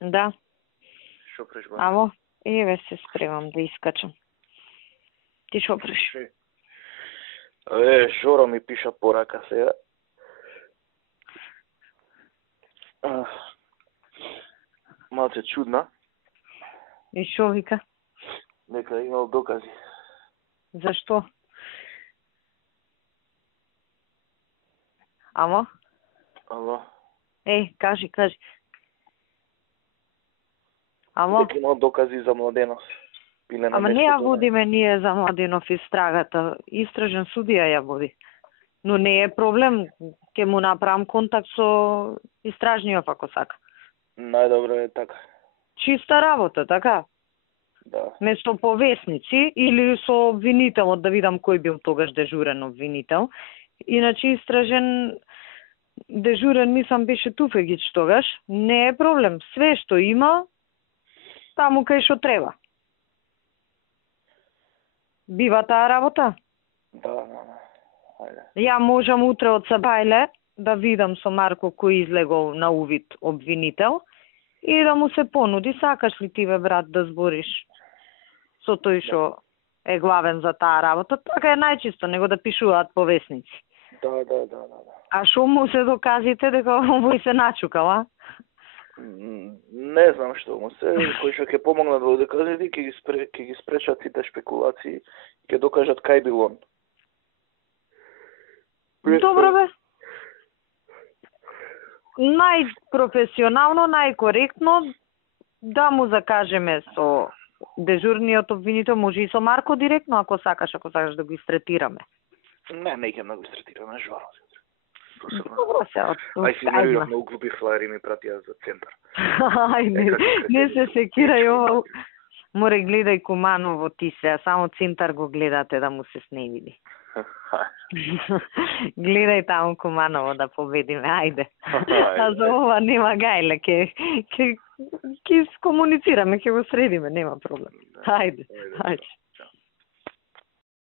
Да. Шо преш, ба? Ало, еве се спремам да искачам. Ти шо преш? Жора ми пиша порака сега. Малце чудна. И шо вика? Нека имал докази. Зашто? Ало? Ало. Кажи. Ало? Дека имал докази за младенос. Пиле на Ама не место ја тоа. водиме ние за Младенов истрагата. Истражен судија ја води. Но не е проблем. Ке му направам контакт со истражниот ако сака. Најдобро е така. Чиста работа, така? Да. Место повесници или со обвинителот да видам кој бил тогаш дежурен обвинител. Иначе истражен дежурен мислам беше Туфегич тогаш. Не е проблем. Све што има, таму кај што треба. Бива таа работа? Да. Ајде. Ја можам утре од Сабајле да видам со Марко кој излегол на увид обвинител и да му се понуди, сакаш ли ти бе брат да збориш со тој што е главен за таа работа, така е најчисто, него да пишуваат повесници. Да. А шо му се доказите дека овој се начукал, а? Не знам што му се, кој што ќе помогнат во доказите, ќе ги спречат сите шпекулации, ќе докажат кај бил он. Добро бе. Најпрофесионално, најкоректно да му закажеме со дежурниот обвинител, може и со Марко директно, ако сакаш да го истретираме. Не ќе да го истретираме, Жоро. Добро се, Си нервирав, многу глупи флаери ми пратија за центар. Ајде, не се секирај ово. Море гледај Куманово ти се, само центар го гледате да му се сневиди. Гледај таму Куманово да победиме, ајде. А за ова нема гајле, ќе комуницираме, ќе го средиме, нема проблем. Ајде.